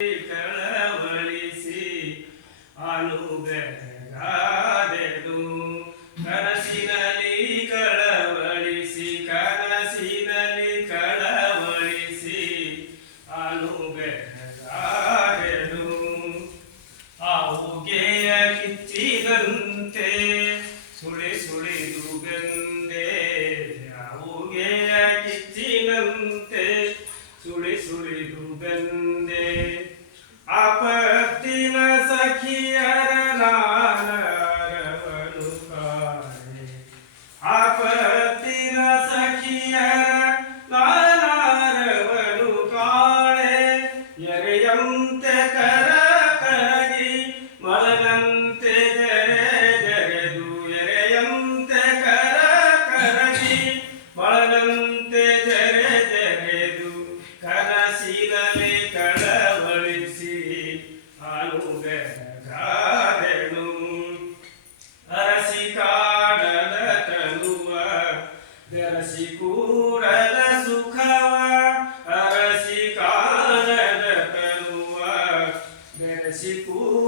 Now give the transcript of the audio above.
ಕಳವಳಿಸಿ ಅನುಬೆರಗಾದೆನು ಕನಸಿನಲ್ಲಿ ಕಳವಳಿಸಿ ಕನಸಿನಲ್ಲಿ ಕಳವಳಿಸಿ ಅನುಬೆರಗಾದೆನು ಆವುಗೆಯ ಕಿಚ್ಚಿದಂತೆ, ಸುಳಿ ಸುಳಿದು ಬೆಂದೆ. ಆವುಗೆಯ ಕಿಚ್ಚಿನಂತೆ ಸುಳಿ ಸುಳಿದು ಮಳನಂತೆ ಜರೆ ಜರೆದು ಕನಸಿನಲ್ಲಿ ಕಳವಳಿಸಿ ಅನುಬೆರಗಾದೆನು ಅರಸಿ ಕಾಡದ ತನುವ ಬೆರಸಿ ಕೂಡದ ಸುಖವ, ಅರಸಿ ಕಾಡದ ತನುವ ಬೆರಸಿ ಕೂಡದ